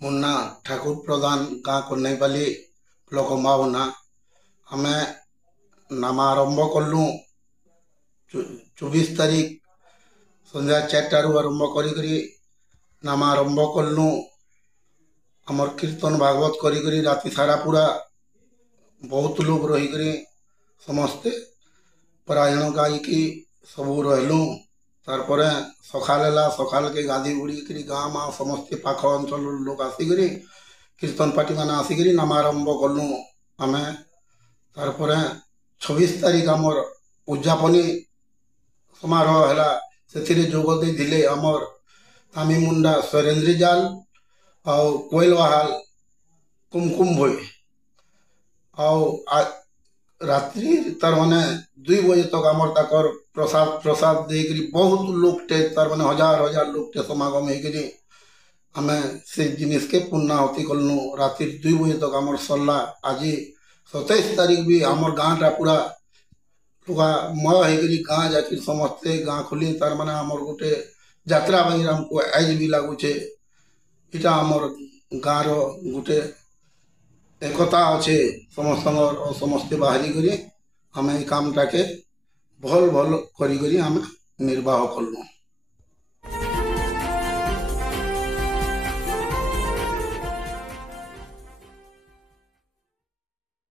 मुन्ना ठाकुर प्रधान गाँ कन्नईपाली ब्लक मावना आम नाम आरंभ कलु 24 तारीख संध्या 4 आरंभ कर नाम आरंभ कलु आमर कीर्तन भागवत करी राति सारा पूरा बहुत लोग रही समस्ते परायण गायकी सबू रहलु। तार परे सकाल के गाधी बुड़ी गाँ माँ समस्ते पाख अंचल लोग आसिक कीर्तन पार्टी मान आसिक नाम आरंभ कलु आमे। तार परे 26 तारीख आमर उद्यापनी समारोह है से जोग दे आमर तामी मुंडा सुरेंद्र जाल और कोयल बहाल कुमकुम भोई रात्रि तार माने 2 बजे तक आमर ताकर प्रसाद देकरी बहुत लोग टे तार माने हजार लोग टे समागम होकरी आमे से जिनिस के पुण्याहुति कलनु। रात्रि 2 बजे तक आमर सरला। आज 27 तारीख भी आमर गाँव टा पूरा लुगा मय होकरी गाँ जाकर समस्ते गाँ खोली तार माने आमर गोटे यात्रा बाई हमको आज भी लगुचे। इटा आमर गाँव गोटे एकता अच्छे समस्त समस्ते बाहरी करी आम काम टाके भल भल करी आम निर्वाह कलु।